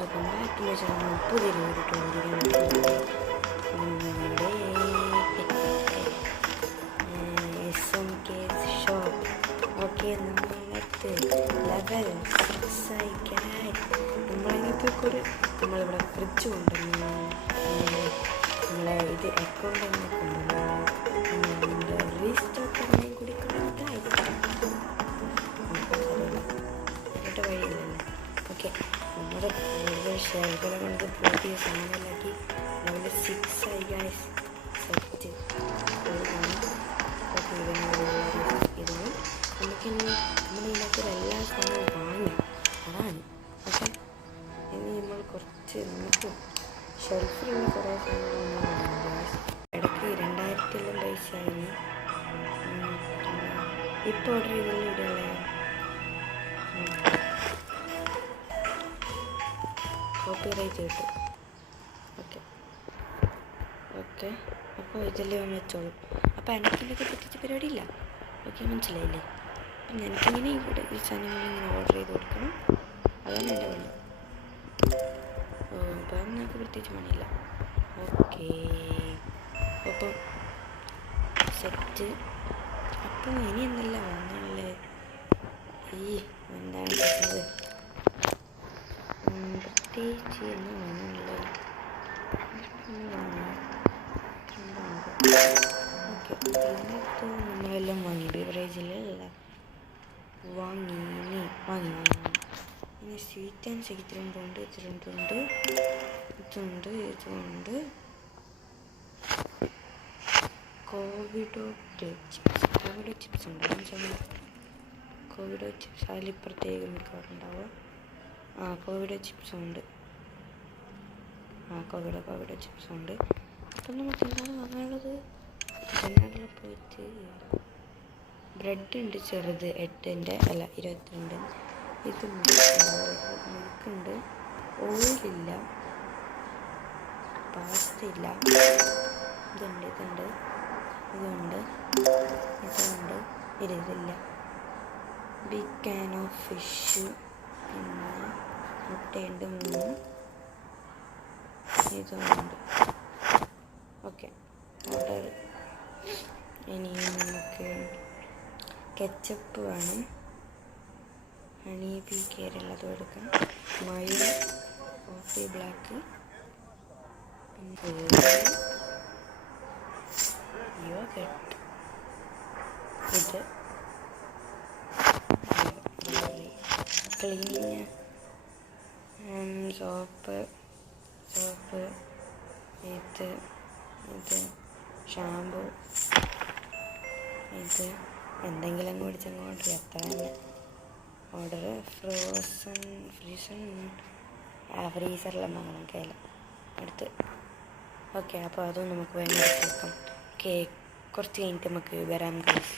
Welcome back to my channel. പുതിയൊരു നമ്മുടെ SMK shop. Okay, നമ്മളത്തെ ലെവൽ 6 ആയി ഗൈസ്. നമ്മളതിനകത്ത് നമ്മളിവിടെ ഫ്രിഡ്ജ് കൊണ്ടുവന്നു. നമ്മളെ ഇത് അക്കൗണ്ട് തന്നെ കൊണ്ടുവന്നു. റീസ്റ്റോക്ക് തന്നെ കൂടി വഴിയില്ലല്ലോ. ഓക്കെ, നമ്മുടെ കൂടുതൽ ഷെയറുകളെ കൊണ്ട് പുതിയ സാധനങ്ങളാക്കി ലെവൽ 6 ആയി ഗൈസ്. സെറ്റ് ഇതിന് നമുക്കിനി നമ്മളിതിനകത്ത് എല്ലാ സാധനവും വാങ്ങി അതാണ്. ഓക്കെ, ഇനി നമ്മൾ കുറച്ച് നമുക്ക് ഷെൽഫിലുള്ള കുറേ സാധനങ്ങൾ ഗൈസ്. ഇടയ്ക്ക് 2000 പൈസ ആയി. ഇപ്പോൾ ഓർഡർ ചെയ്തല്ലോ ഇവിടെയുള്ള കോപ്പിറൈറ്റ് കിട്ടും. ഓക്കെ അപ്പോൾ ഇതിൽ വെച്ചോളൂ. അപ്പോൾ എനിക്കിതൊക്കെ പ്രത്യേകിച്ച് പരിപാടിയില്ല. ഓക്കെ, മനസ്സിലായില്ലേ? അപ്പം എനിക്കിങ്ങനെ ഇവിടെ ഈ സാധനങ്ങളിങ്ങനെ ഓർഡർ ചെയ്ത് കൊടുക്കണം. അതാണ് എൻ്റെ പണി. അപ്പം നമുക്ക് പ്രത്യേകിച്ച് പണിയില്ല. ഓക്കെ, അപ്പം സെറ്റ്. അപ്പോൾ ഇനി എന്നല്ല വാങ്ങാനുള്ളത്. എന്താണ് ചെയ്യുന്നത്? പ്രത്യേകിച്ച് എന്ന് വാങ്ങാനുള്ളത് ഓക്കെ. ഇതിനകത്ത് നമ്മളെല്ലാം വാങ്ങി. ബിവറേജിലല്ല വാങ്ങി. ഇനി സ്വീറ്റ് ആൻഡ് ഇതുണ്ട്. കോവിഡോ ചിപ്സ് ഉണ്ട്. കോവിഡോ ചിപ്സ് അതിലിപ്പുറത്തേക്ക് മിക്കവാറുണ്ടാവുക. കോവിഡോ ചിപ്സും ഉണ്ട്. കോവിഡോ ചിപ്സും ഉണ്ട്. അപ്പം നമുക്ക് എന്താണ് വാങ്ങാനുള്ളത്? ജനാറിൽ പോയിട്ട് ബ്രെഡ് ഉണ്ട്, ചെറുത് 8 അല്ല 22. ഇതുണ്ട്, മിൽക്കുണ്ട്, ഓയിലില്ല, പാസ്ത ഇല്ല, ഇതില്ല. ബിഗ് ക്യാൻ ഓഫ് ഫിഷ്, പിന്നെ മുട്ടയുണ്ട് 3, ഇതുണ്ട്. Okay, order. ഇനി നമുക്ക് കെച്ചപ്പ് വേണം. ഹണി ബി കേരളത് എടുക്കാം. മയോ, കോഫി ബ്ലാക്ക്, യോഗട്ട്, ഇത് ക്ലീനിങ് സോപ്പ്, ഇത് ഷാമ്പു, ഇത് എന്തെങ്കിലും മേടിച്ചങ്ങ് ഓർഡർ ചെയ്യാം. അത്ര തന്നെ ഓർഡർ. ഫ്രീസറിലും വാങ്ങണം കയ്യിൽ അടുത്ത്. ഓക്കെ, അപ്പോൾ അതും നമുക്ക് വേണ്ടി വെക്കാം. ഓക്കെ, കുറച്ച് കഴിഞ്ഞിട്ട് നമുക്ക് വരാം ഗൈസ്.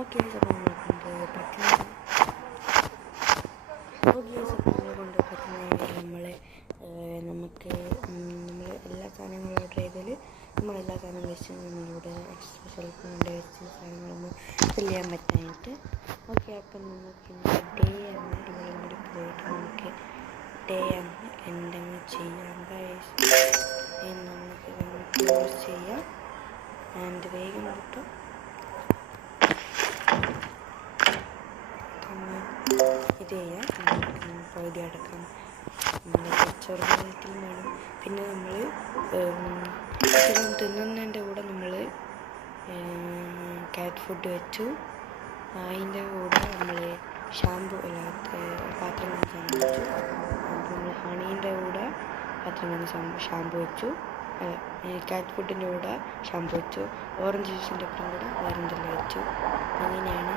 ഓക്കെ അപ്പോൾ നമ്മളെ കൊണ്ട് പറ്റുന്ന നമുക്ക് നമ്മൾ എല്ലാ സാധനങ്ങളും ഓർഡർ ചെയ്താൽ നമ്മളെല്ലാ സാധനവും വെച്ച് നമ്മളിവിടെ എക്സ്ട്രാ ഷെൽഫ് കൊണ്ട് വെച്ച് സാധനങ്ങളൊന്നും ഫില്ല് ചെയ്യാൻ പറ്റാനായിട്ട്. ഓക്കെ, അപ്പം നമുക്ക് ഡേ ആണ് ഇവിടെയും കൂടി പോയിട്ട് നമുക്ക് ഡേ ആണ് എന്തെങ്കിലും ചെയ്യാം നമുക്ക് ക്ലോസ് ചെയ്യാം. ആൻഡ് വേഗം കിട്ടും ഇത് ചെയ്യാം. പകുതി അടക്കാം ചെറുതായിട്ടും വേണം. പിന്നെ നമ്മൾ തിന്നുന്നതിൻ്റെ കൂടെ നമ്മൾ കാറ്റ് ഫുഡ് വെച്ചു. അതിൻ്റെ കൂടെ നമ്മൾ ഷാമ്പു അല്ലാത്ത പാത്രം കഴുകാൻ വെച്ചു. നമ്മൾ ഹണീൻ്റെ കൂടെ പാത്രം കഴുകാൻ ഷാമ്പു വെച്ചു. കാറ്റ് ഫുഡിൻ്റെ കൂടെ ഷാമ്പു വെച്ചു. ഓറഞ്ച് ജ്യൂസിൻ്റെ ഒപ്പം കൂടെ വേറെന്തെല്ലാം വെച്ചു. അങ്ങനെയാണ്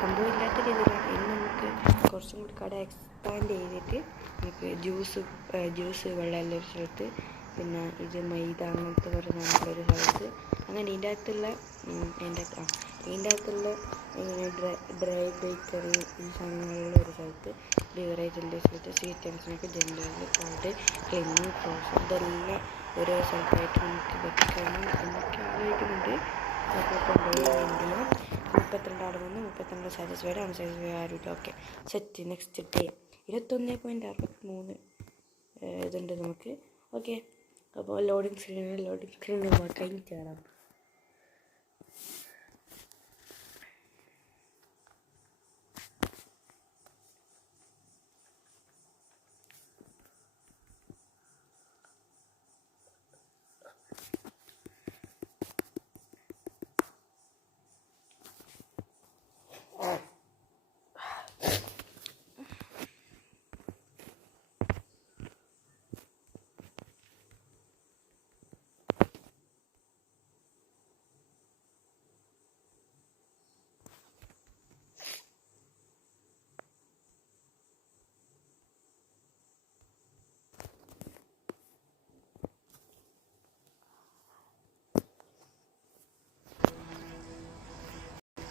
സംഭവമില്ലാത്ത രീതിയിലാണ്. ഇനി നമുക്ക് കുറച്ചും കൂടി കട എക്സ്പാൻഡ് ചെയ്തിട്ട് നമുക്ക് ജ്യൂസ് വെള്ളമെല്ലാം ഒരു സ്ഥലത്ത്, പിന്നെ ഇത് മൈദ അങ്ങനത്തെ കുറേ സാധനങ്ങളൊരു സ്ഥലത്ത്, അങ്ങനെ ഇതിൻ്റെ അകത്തുള്ള ഡ്രൈ ബേക്കറി ഈ സാധനങ്ങളുള്ള ഒരു സ്ഥലത്ത്, ബിവറേജിൻ്റെ സ്ഥലത്ത്, സ്വീറ്റ് ഐറ്റംസിനൊക്കെ ജനറൽ പൗഡർ ക്ലീനിങ് ഫ്രോസൺ ഇതെല്ലാം ഓരോ സ്ഥലത്തായിട്ട് നമുക്ക് വെക്കണം എന്നൊക്കെ ആലോചിക്കുന്നുണ്ട്. കൊണ്ടുപോയി 32 ആൾ വന്ന് 32 സാറ്റിസ്ഫൈഡ് അൺസാറ്റിസ്ഫൈഡ് ആരുമില്ല. Okay, set. നെക്സ്റ്റ് ഡേ 21.63 ഇതുണ്ട് നമുക്ക്. ഓക്കെ, അപ്പോൾ ലോഡിങ് സ്ക്രീൻ കഴിഞ്ഞിട്ട് കയറാം.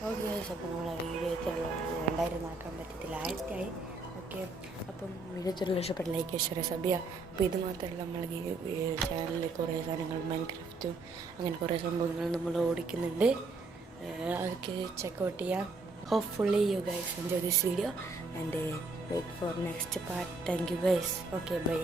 ഓക്കെ, അപ്പോൾ നമ്മളെ വീഡിയോ ഇത്രയുള്ള 2000 ആക്കാൻ പറ്റത്തില്ല, 1000 ആയി. ഓക്കെ, അപ്പം വീഡിയോ ഇത്രയുള്ള ഇഷ്ടപ്പെട്ട ലൈക്ക് ഷെയർ സബിയ. അപ്പോൾ ഇത് മാത്രമല്ല, നമ്മൾ ഈ ചാനലിൽ കുറേ സാധനങ്ങൾ മൈൻക്രാഫ്റ്റും അങ്ങനെ കുറേ സംഭവങ്ങൾ നമ്മൾ ഓടിക്കുന്നുണ്ട്. അതൊക്കെ ചെക്കൗട്ട് ചെയ്യാം. Hopefully you guys enjoy this video and wait for next part. Thank you guys. Okay, by.